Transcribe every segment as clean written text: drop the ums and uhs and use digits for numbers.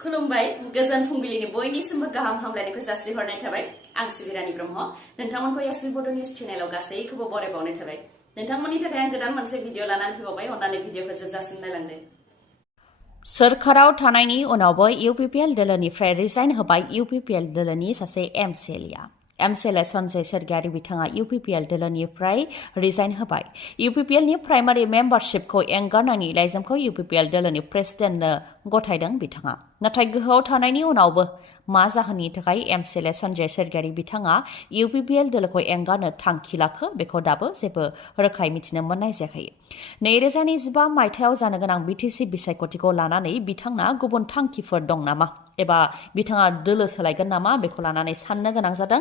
खुलुमबाय गोजोन फुंबिलिनि बयनिसिमबो गाहाम हामलायनायखौ जासिहरनाय थाबाय आं सिबि रानी ब्रह्म नोंथांमोनखौ एसबी बड निउज चेनेलाव गासैखौबो बरायबावनाय थाबाय नोंथांमोननि थाखाय आं गोदान मोनसे भिडिअ लानानै फैबावबाय अन्नानै भिडिअखौ जोबजासिम नायलांदो सोरखाराव थानायनि उनावबो UPPL दोलोनिफ्राय रिजाइन होबाय UPPL दोलोनि सासे MCLA सन्जय सरगियारि बिथाङा UPPL दोलोनिफ्राय रिजाइन होबाय UPPL नि प्राइमारि मेम्बारशिपखौ एंगारनायनि लाइजामखौ UPPL दोलोनि प्रेसिडेन्टनो गथायदों बिथाङा नाथाय गोहोआव थानायनि उनावबो मा जाहोननि थाखाय MCLA सन्जय सरगियारि बिथाङा UPPL दोलोखौ एंगारनो थांखि लाखो बेखौ दाबो जेबो रोखायै मिथिनो मोननाय जायाखै 2025 मायथाइयाव जानो गोनां BTC बिसायख'थिखौ लानानै बिथांना गुबुन थांखिफोर दं नामा एबा बिथाङा दोलो सोलायगोन नामा बेखौ लानानै साननो गोनां जादों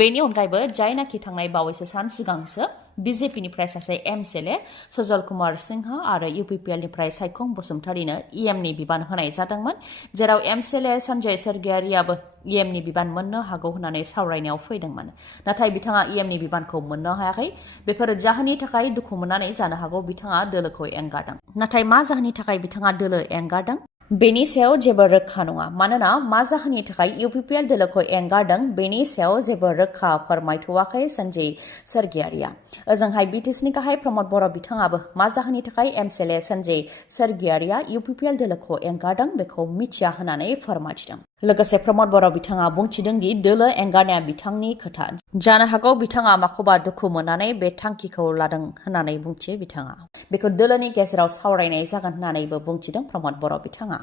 बेनि अनगायैबो जायनाखि थांनाय बावैसो सान सिगांसो BJPनिफ्राय सासे MCLA सजल कुमार सिंहा आरो UPPL निफ्राय सायखं बसुमतारीनो EMनि बिबान होनाय जादोंमोन जेराव MCLA सन्जय सरगियारियाबो EMनि बिबान मोननो हागौ होननानै सावरायनायाव फैदोंमोन नाथाय बिथाङा EMनि बिबानखौ मोननो हायाखै बेफोर जाहोननि थाखाय दुखु मोननानै जानो हागौ बिथाङा दोलोखौ एंगारदों नाथाय मा जाहोननि थाखाय बिथाङा दोलो एंगारदों बेनि सायाव जेबो रोखा नङा मानोना मा जाहोननि थाखाय UPPL दोलोखौ एंगारदों बेनि सायाव जेबो रोखा फोरमायथ'वाखै सन्जय सरगियारिया ओजोंहाय BTCनि गाहाय प्रमद बर' बिथाङाबो मा जाहोननि थाखाय MCLA सन्जय सरगियारिया UPPL दोलोखौ एंगारदों बेखौ मिथिया होननानै फोरमायथिदों लोगोसे प्रमद बर' बिथाङा बुंथिदों दि दोलो एंगारनाया बिथांनि खोथा जानो हागौ बिथाङा माखौबा दुखु मोननानै बे थांखिखौ लादों होननानै बुंथियो बिथाङा बेखौ दोलोनि गेजेराव सावरायनाय जागोन होननानैबो बुंथिदों प्रमद बर' बिथाङा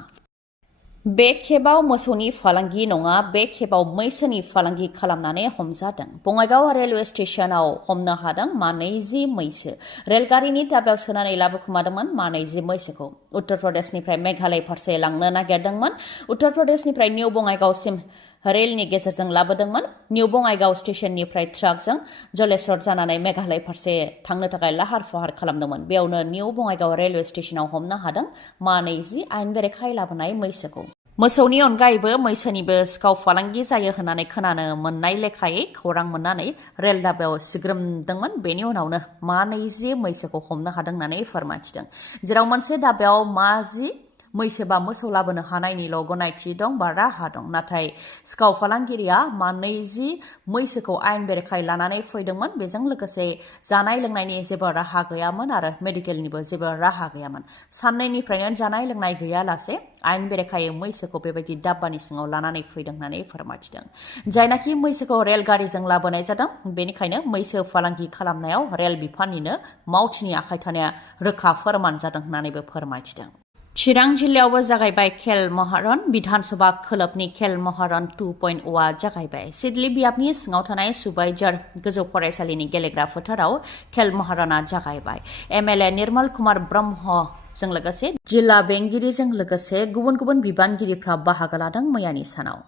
बे खेबाव मोसौनि फालांगि नङा बे खेबाव मैसोनि फालांगि खालामनानै हमजादों बङाइगाव रेलवे स्टेशनाव हमनो हादों मा 20 मैसो रेलगारिनि दाब्याव सोनानै लाबोखोमादोंमोन मा 20 मैसोखौ उत्तर प्रदेशनिफ्राय मेघालय फारसे लांनो नागिरदोंमोन उत्तर प्रदेशनिफ्राय निउ बङाइगावसिम रेलनि गेजेरजों लाबोदोंमोन निउ बङाइगाव स्टेशननिफ्राय ट्राकजों जलेश्वर जानानै मेघालय फारसे थांनो थाखाय लाहार फाहार खालामदोंमोन बेयावनो निउ बङाइगाव रेलवे स्टेशनाव हमनो हादों मा 20 आयेन बेरेखायै लाबोनाय मैसोखौ मोसौनि अनगायैबो मैसोनिबो सिखाव फालांगि जायो होननानै खोनानो मोननाय लेखायै खौरां मोननानै रेल दाब्याव सिग्रोमदोंमोन बेनि उनावनो मा 20 मैसोखौ हमनो हादों होननानै फोरमायथिदों जेराव मोनसे दाब्याव मा 10 मैसो बा मोसौ लाबोनो हानायनिल' गनायथि दं बा राहा दं नाथाय सिखाव फालांगिरिया मा 20 मैसोखौ आयेन बेरेखायै लानानै फैदोंमोन बेजों लोगोसे जानाय लोंनायनि जेबो राहा गैयामोन आरो मेडिकेलनिबो जेबो राहा गैयामोन साननैनिफ्रायनो जानाय लोंनाय गैयालासे आयेन बेरेखायै मैसोखौ बेबायदि दाब्बानि सिङाव लानानै फैदों होननानै फोरमायथिदों जायनाखि मैसोखौ रेलगारिजों लाबोनाय जादों बेनिखायनो मैसो फालांगि खालामनायाव रेल बिफाननिनो मावथिनि आखाइ थानाया रोखा फोरमान जादों होननानैबो फोरमायथिदों चिरां जिल्लायावबो जागायबाय खेल महारन विधानसभा खोलोबनि खेल महारन 2.0 जागायबाय सिडली बियाबनि सिङाव थानाय सुबाइजार गोजौ फरायसालिनि गेलेग्रा फोथाराव खेल महारना जागायबाय MLA निर्मल कुमार ब्रह्म जों लोगोसे जिल्ला बेंगिरिजों लोगोसे गुबुन गुबुन बिबानगिरिफ्रा बाहागो लादों मैयानि सानाव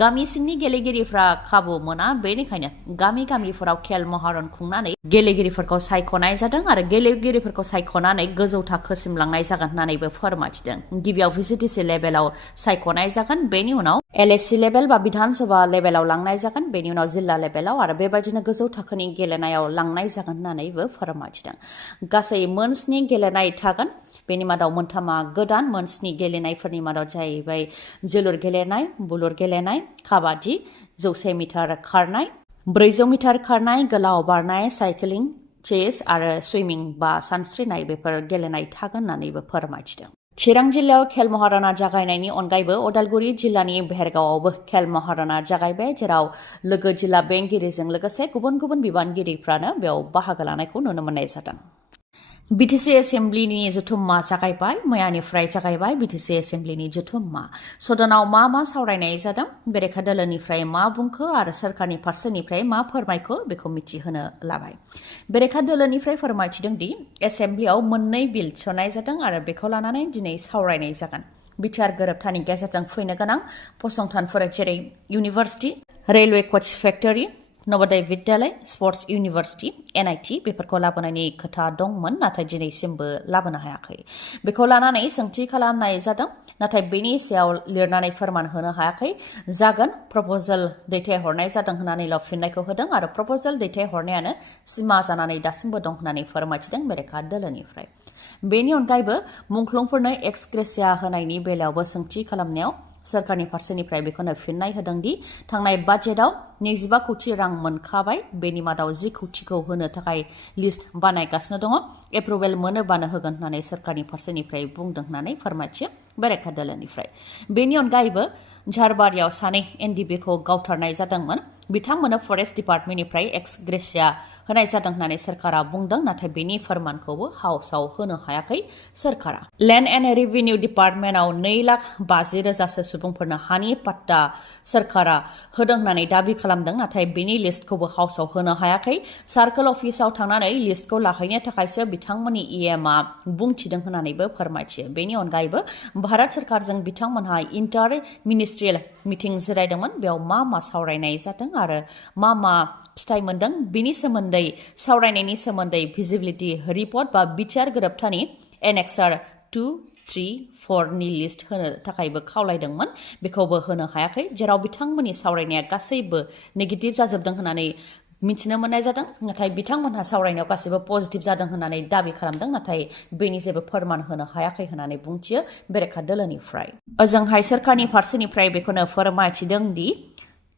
गामि सिंनि गेलेगिरिफ्रा खाबु मोना बेनिखायनो गामि गामिफोराव खेल महारन खुंनानै गेलेगिरिफोरखौ सायख'नाय जादों आरो गेलेगिरिफोरखौ सायख'नानै गोजौ थाखोसिम लांनाय जागोन होननानैबो फोरमायथिदों गिबियाव VCTC लेभेलाव सायख'नाय जागोन बेनि उनाव LSC लेभेल बा विधानसभा लेभेलाव लांनाय जागोन बेनि उनाव जिल्ला लेभेलाव आरो बेबायदिनो गोजौ थाखोनि गेलेनायाव लांनाय जागोन होननानैबो फोरमायथिदों गासै मोन 7 गेलेनाय थागोन बेनि मादाव मोनथामा गोदान मोन 7 गेलेनायफोरनि मादाव जाहैबाय जोलुर गेलेनाय बुलुर गेलेनाय काबादि 100 मिटार खारनाय 400 मिटार खारनाय गोलाव बारनाय साइक्लिं चेस आरो सुइमिं बा सानस्रिनाय बेफोर गेलेनाय थागोन होननानैबो फोरमायथिदों चिरां जिल्लायाव खेल महारना जागायनायनि अनगायैबो उदालगुरि जिल्लानि भेरगावआवबो खेल महारना जागायबाय जेराव लोगो जिल्ला बेंगिरिजों लोगोसे गुबुन गुबुन बिबानगिरिफ्रानो बेयाव बाहागो लानायखौ नुनो मोननाय जादों BTC एसेम्ब्लिनि जथुम्मा जागायबाय मैयानिफ्राय जागायबाय BTC एसेम्ब्लिनि जथुम्मा सदनाव मा सावरायनाय जादों बेरेखा दोलोनिफ्राय मा बुंखो आरो सोरखारनि फारसेनिफ्राय मा फोरमायखो बेखौ मिथिहोनो लाबाय बेरेखा दोलोनिफ्राय फोरमायथिदों दि एसेम्ब्लियाव 2 बिल थिसननाय जादों आरो बेखौ लानानै दिनै सावरायनाय जागोन बिचार गोरोबथानि गेजेरजों फैनो गोनां फसंथानफोर जेरै इउनिभार्सिटि रेलवे कच factory Navodaya Vidyalaya sports university NIT बेफोरखौ लाबोनायनि खोथा दंमोन नाथाय दिनैसिमबो लाबोनो हायाखै बेखौ लानानै सोंथि खालामनाय जादों नाथाय बेनि सायाव लिरनानै फोरमान होनो हायाखै जागोन प्रप'जाल दैथायहरनाय जादों होननानैल' फिननायखौ होदों आरो प्रप'जाल दैथायहरनायानो सिमा जानानै दासिमबो दं होननानै फोरमायथिदों बेरेखा दोलोनिफ्राय बेनि अनगायैबो मुंख्लंफोरनो एक्सग्रेसिया होनायनि बेलायावबो सोंथि खालामनायाव सरकारनि फारसेनिफ्राय बेखौनो फिननाय होदों दि थांनाय बाजेटआव 25 कोटी रां मोनखाबाय बेनि मादाव 10 कोटीखौ होनो थाखाय लिस्ट बानायगासिनो दङ एप्रुवेल मोनोबानो होगोन होननानै सरकारनि फारसेनिफ्राय बुंदों होननानै फोरमायथियो बेरेखा दोलोनिफ्राय बेनि अनगायैबो झारबारियाव सानै एनडिबिखौ गावथारनाय जादोंमोन बिथांमोननो फरेस्ट डिपार्टमेन्टनिफ्राय एक्स ग्रेसिया होनाय जादों होननानै सरकारा बुंदों नाथाय बेनि फोरमानखौबो हाउसआव होनो हायाखै सरकारा लेन्ड एन्ड रेभिनिउ डिपार्टमेन्टआव 2,50,000 सुबुंफोरनो हानि पट्टा सरकारा होदों होननानै दाबि खालामदों नाथाय बेनि लिस्टखौबो हाउसआव होनो हायाखै सार्कल अफिसाव थांनानै लिस्टखौ लाहैनो थाखायसो बिथांमोननि इएमआ बुंथिदों होननानैबो फोरमायथियो बेनि अनगायैबो भारत सरकारजों बिथांमोनहा इन्टार मिनिस्ट्रियेल मिटिं जिरायदोंमोन बेयाव मा सावरायनाय जादों आरो मा फिथाइ मोनदों बिनि सोमोन्दै सावरायनायनि सोमोन्दै भिजिबिलिटि रिपर्ट बा बिचार गोरोबथानि एनेक्सार 2-3-4 नि लिस्ट होनो थाखायबो खावलायदोंमोन बेखौबो होनो हायाखै जेराव बिथांमोननि सावरायनाया गासैबो नेगेटिभ जाजोबदों होननानै मिथिनो मोननाय जादों नाथाय बिथांमोनहा सावरायनायाव गासैबो पजिटिभ जादों होननानै दाबि खालामदों नाथाय बेनि जेबो फोरमान होनो हायाखै होननानै बुंथियो बेरेखा दोलोनिफ्राय ओजोंहाय सरकारनि फारसेनिफ्राय बेखौनो फोरमायथिदों दि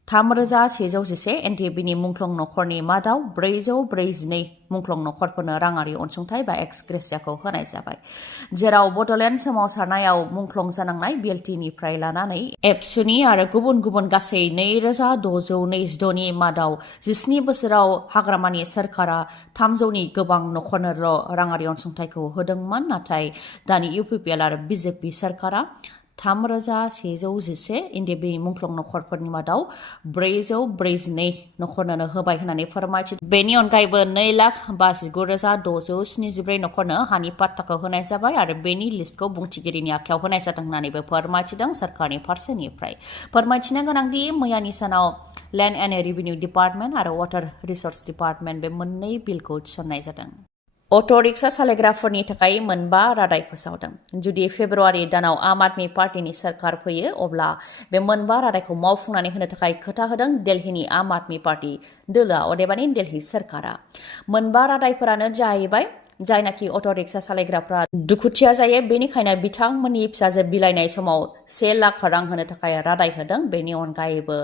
3,111 एनडिबिनि मुंख्लं नखरनि मादाव 442 मुंख्लं नखरफोरनो राङारि अनसुंथाइ बा एक्स ग्रेसियाखौ होनाय जाबाय जेराव बडलेण्ड सोमावसारनायाव मुंख्लं जानांनाय बिएलटिनिफ्राय लानानै एबसुनि आरो गुबुन गुबुन गासै 2,626 नि मादाव 17 बोसोराव हाग्रामानि सरकारा 300नि गोबां नखरनोल' राङारि अनसुंथाइखौ होदोंमोन नाथाय दानि UPPL आरो बिजेपि सरकारा 3,111 एनडिबि मुंख्लं नखरफोरनि मादाव 442 नखरनो होबाय होननानै फोरमायथिदों बेनि अनगायैबो 2,59,674 नखरनो हानि पट्टाखौ होनाय जाबाय आरो बेनि लिस्टखौ बुंथिगिरिनि आखायाव होनाय जादों होननानैबो फोरमायथिदों सरकारनि फारसेनिफ्राय फोरमायथिनो गोनांदि मैयानि सानाव लेन्ड एन्ड रेभिनिउ डिपार्टमेन्ट आरो वाटार रिसर्स डिपार्टमेन्ट बे मोननै बिलखौ थिसननाय जादों अट' रिक्सा सालायग्राफोरनि थाखाय 5 रादाय फोसावदों जुदि फेब्रुवारि दानाव आम आदमी पार्टीनि सरकार फैयो अब्ला बे 5 रादायखौ मावफुंनानै होनो थाखाय खोथा होदों दिल्लीनि आम आदमी पार्टी दोलोआ अदेबानि दिल्ली सरकारा 5 रादायफोरानो जाहैबाय जायनाखि अट' रिक्सा सालायग्राफ्रा दुखुथिया जायो बेनिखायनो बिथांमोननि फिसाजो बिलाइनाय समाव 1 लाख रां होनो थाखाय रादाय होदों बेनि अनगायैबो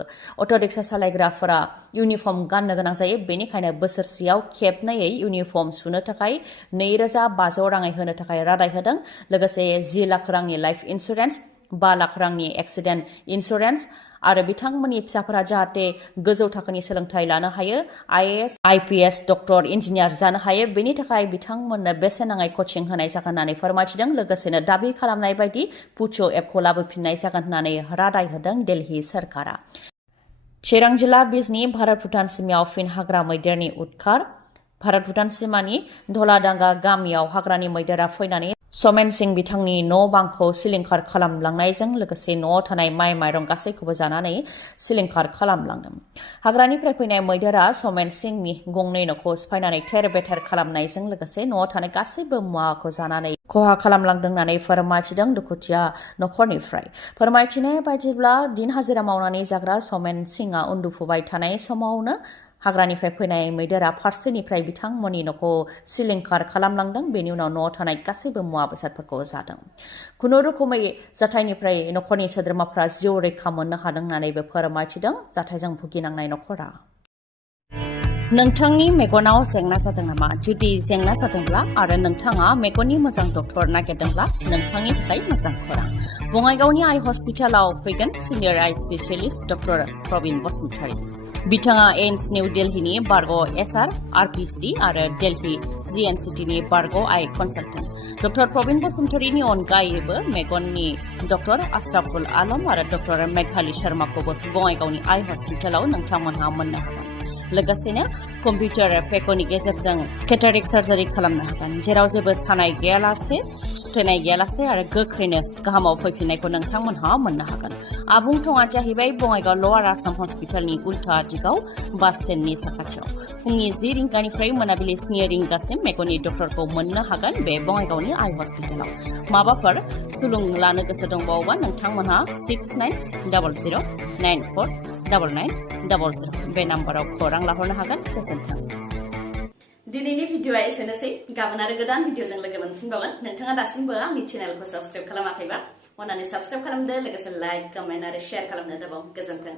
अट' रिक्सा सालायग्राफोरा इउनिफर्म गाननो गोनां जायो बेनिखायनो बोसोरसेयाव खेबनैयै इउनिफर्म सुनो थाखाय 2,500 राङै होनो थाखाय रादाय होदों लोगोसे 10 लाख रांनि लाइफ इन्सुरेन्स 5 लाख रांनि एक्सिडेन्ट इन्सुरेन्स आरो बिथांमोननि फिसाफोरा जाहाथे गोजौ थाखोनि सोलोंथाइ लानो हायो आईएएस आईपीएस डक्टर इन्जिनियार जानो हायो बेनि थाखाय बिथांमोननो बेसेन नाङै कचिं होनाय जागोन होननानै फोरमायथिदों लोगोसेनो दाबि खालामनाय बायदि पुचो एपखौ लाबोफिननाय जागोन होननानै रादाय होदों दिल्ली सरकारा चिरां जिल्ला बिजनी भारत भुटान सिमायाव फिन हाग्रा मैदेरनि उदखार भारत भुटान सिमानि धलादांगा गामियाव हाग्रानि मैदेरा फैनानै समेन सिंह बिथांनि न' बांखौ सिलिंखार खालामलांनायजों लोगोसे न'आव थानाय माइ माइरं गासैखौबो जानानै सिलिंखार खालामलांदों हाग्रानिफ्राय फैनाय मैदेरा समेन सिंहनि गंनै न'खौ सिफायनानै थेर बेथेर खालामनायजों लोगोसे न'आव थानाय गासैबो मुवाखौ जानानै खहा खालामलांदों होननानै फोरमायथिदों दुखुथिया न'खरनिफ्राय फोरमायथिनाय बायदिब्ला दिन हाजिरा मावनानै जाग्रा समेन सिंहआ उन्दुफुबाय थानाय समावनो हाग्रानिफ्राय फैनाय मैदेरा फारसेनिफ्राय बिथांमोननि न'खौ सिलिंखार खालामलांदों बेनि उनाव न'आव थानाय गासैबो मुवा बेसादफोरखौ जादों खुनुरुखुमै जाथायनिफ्राय न'खरनि सोद्रोमाफ्रा जिउ रैखा मोननो हादों होननानैबो फोरमायथिदों जाथायजों भुगिनांनाय न'खरा नोंथांनि मेगनाव जेंना जादों नामा जुदि जेंना जादोंब्ला आरो नोंथाङा मेगननि मोजां डक्टर नागिरदोंब्ला नोंथांनि थाखाय मोजां खौरां बङाइगावनि आइ हस्पिटालाव फैगोन सिनियर आइ स्पेशलिस्ट डक्टर प्रबिन बसुमतारी बिथाङा एम्स निउ दिल्लीनि बारग' एसआर आरपिसि आरो दिल्ली जिएनसिटिनि बारग' आइ कनसालटेन्ट डक्टर प्रबिन बसुमतारीनि अनगायैबो मेगननि डक्टर आशराफुल आलम आरो डक्टर मेघाली शर्माखौबो बङाइगावनि आइ हस्पिटालाव नोंथांमोनहा मोननो हागोन लोगोसेनो कम्पिउटार पेकनि गेजेरजों केटारेक्ट सार्जारि खालामनो हागोन जेराव जेबो सानाय गैयालासे सुथेनाय गैयालासे आरो गोख्रैनो गाहामाव फैफिननायखौ नोंथांमोनहा मोननो हागोन आबुं थङा जाहैबाय बङाइगाव लवार आसाम हस्पिटालनि उल्था दिगाव बास स्टेन्डनि साखाथियाव फुंनि 10 रिंगानिफ्राय मोनाबिलि 7 रिंगासिम मेगननि डक्टरखौ मोननो हागोन बे बङाइगावनि आइ हस्पिटालाव माबाफोर सुलुं लानो गोसो दंबावोबा नोंथांमोनहा 6900949900 बे नाम्बाराव खौरां लाहरनो हागोन गोजोन्थों दिनैनि भिडिअआ एसेनोसै गाबोन आरो गोदान भिडिअजों लोगो मोनफिनबावगोन नोंथाङा दासिमबो आंनि चेनेलखौ साबस्क्राइब खालामाखैबा अन्नानै साबस्क्राइब खालामदो लोगोसे लाइक कमेन्ट आरो शेयार खालामनो दाबाव गोजोन्थों